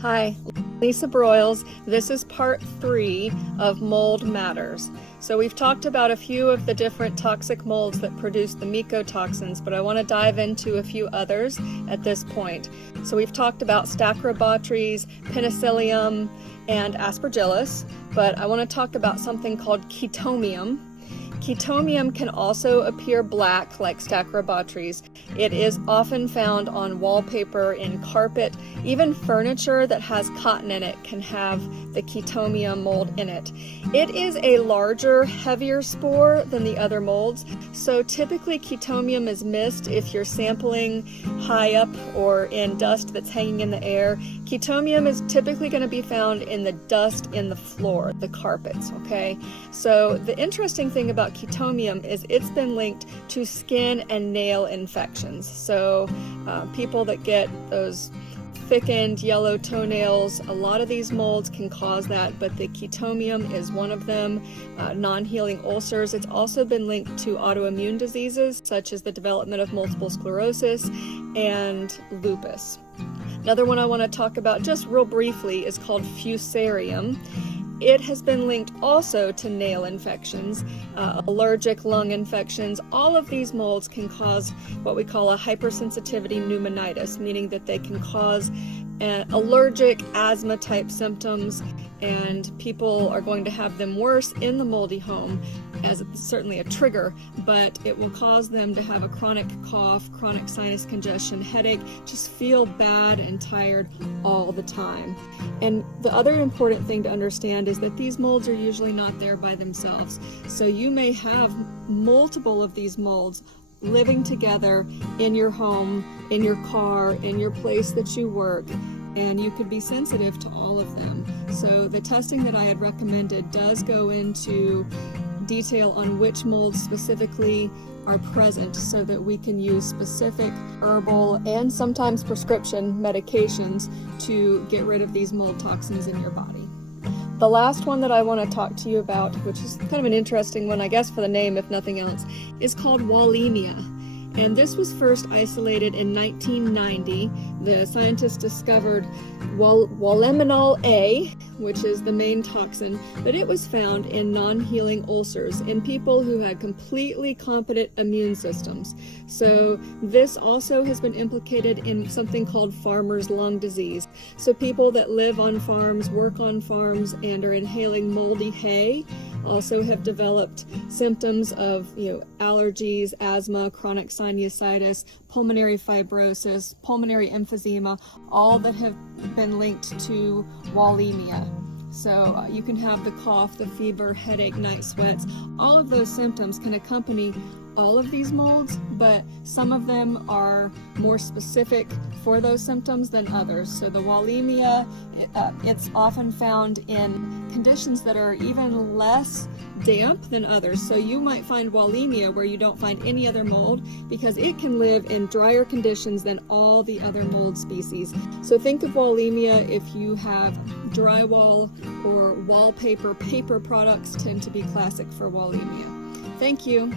Hi, Lisa Broyles. This is part 3 of Mold Matters. So we've talked about a few of the different toxic molds that produce the mycotoxins, but I want to dive into a few others at this point. So we've talked about Stachybotrys, Penicillium, and Aspergillus, but I want to talk about something called chaetomium. Chaetomium can also appear black like Stachybotrys. It is often found on wallpaper, in carpet, even furniture that has cotton in it can have the chaetomium mold in it. It is a larger, heavier spore than the other molds, so typically chaetomium is missed if you're sampling high up or in dust that's hanging in the air. Chaetomium is typically going to be found in the dust in the floor, the carpets, okay? So the interesting thing about chaetomium is it's been linked to skin and nail infections. So people that get those thickened yellow toenails, a lot of these molds can cause that, but the chaetomium is one of them. Non-healing ulcers. It's also been linked to autoimmune diseases such as the development of multiple sclerosis and lupus. Another one I want to talk about just real briefly is called fusarium. It has been linked also to nail infections, allergic lung infections. All of these molds can cause what we call a hypersensitivity pneumonitis, meaning that they can cause allergic asthma type symptoms, and people are going to have them worse in the moldy home, as it's certainly a trigger, but it will cause them to have a chronic cough, chronic sinus congestion, headache, just feel bad and tired all the time. And the other important thing to understand is that these molds are usually not there by themselves. So you may have multiple of these molds living together in your home, in your car, in your place that you work, and you could be sensitive to all of them. So the testing that I had recommended does go into detail on which molds specifically are present so that we can use specific herbal and sometimes prescription medications to get rid of these mold toxins in your body. The last one that I want to talk to you about, which is kind of an interesting one, I guess, for the name if nothing else, is called wallemia. And this was first isolated in 1990. The scientists discovered walleminol A, which is the main toxin, but it was found in non-healing ulcers in people who had completely competent immune systems. So this also has been implicated in something called farmer's lung disease. So people that live on farms, work on farms, and are inhaling moldy hay also have developed symptoms of allergies, asthma, chronic sinusitis, pulmonary fibrosis, pulmonary emphysema, all that have been linked to wallemia. So you can have the cough, the fever, headache, night sweats. All of those symptoms can accompany all of these molds, but some of them are more specific for those symptoms than others. So the wallemia, it's often found in conditions that are even less damp than others. So you might find wallemia where you don't find any other mold because it can live in drier conditions than all the other mold species. So think of wallemia if you have drywall or wallpaper. Paper products tend to be classic for wallemia. Thank you.